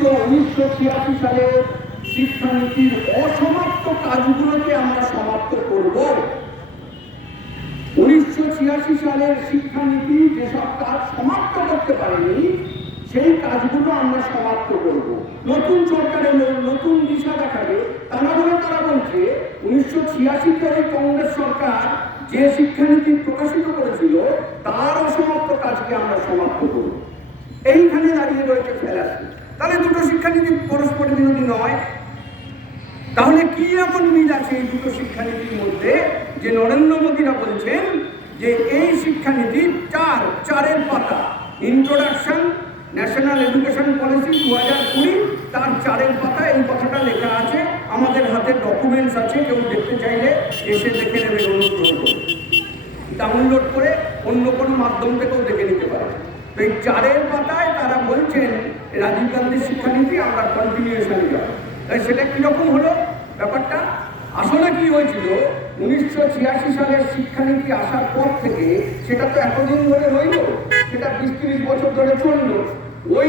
প্রণীত উনিশশো ছিয়াশি সালের শিক্ষানীতির অসমাপ্ত কাজগুলোকে আমরা সমাপ্ত করব। উনিশশো ছিয়াশি সালের শিক্ষানীতি যেসব কাজ সমাপ্ত করতে পারেনি, সেই কাজগুলো আমরা সমাপ্ত করব। নতুন সরকারের নতুন দিশা দেখাবে। তা না হলে তারা বলছে, উনিশশো ছিয়াশিতে ওই কংগ্রেস সরকার যে শিক্ষানীতি প্রকাশিত করেছিল, তার অসমাপ্ত কাজকে আমরা সমাপ্ত করব। এইখানে দাঁড়িয়ে রয়েছে ফেলাসি তাহলে দুটো শিক্ষানীতি পরস্পর বিরোধী নয়। তাহলে কি এমন মিল আছে এই দুটো শিক্ষানীতির মধ্যে? যে নরেন্দ্র মোদীরা বলছেন যে এই শিক্ষানীতি চার, চারের পাতা। ইন্ট্রোডাকশন ন্যাশনাল এডুকেশন পলিসি দু হাজার কুড়ি, তার চারের পাতা। এই কথাটা লেখা আছে। আমাদের হাতে ডকুমেন্টস আছে। কেউ দেখতে চাইলে এসে দেখে নেবে, অনুগ্রহ করে। ডাউনলোড করে অন্য কোনো মাধ্যম থেকেও দেখে নিতে পারে। তো এই চারের পাতায় তারা বলছেন রাজীব গান্ধীর শিক্ষানীতি আমরা কন্টিনিউশন যাব তাই সেটা কীরকম হলো? ব্যাপারটা আসলে কি হয়েছিল? উনিশশো ছিয়াশি সালের শিক্ষানীতি আসার পর থেকে সেটা তো এতদিন ধরে রইল, সেটা বিশ তিরিশ বছর ধরে চলল। ওই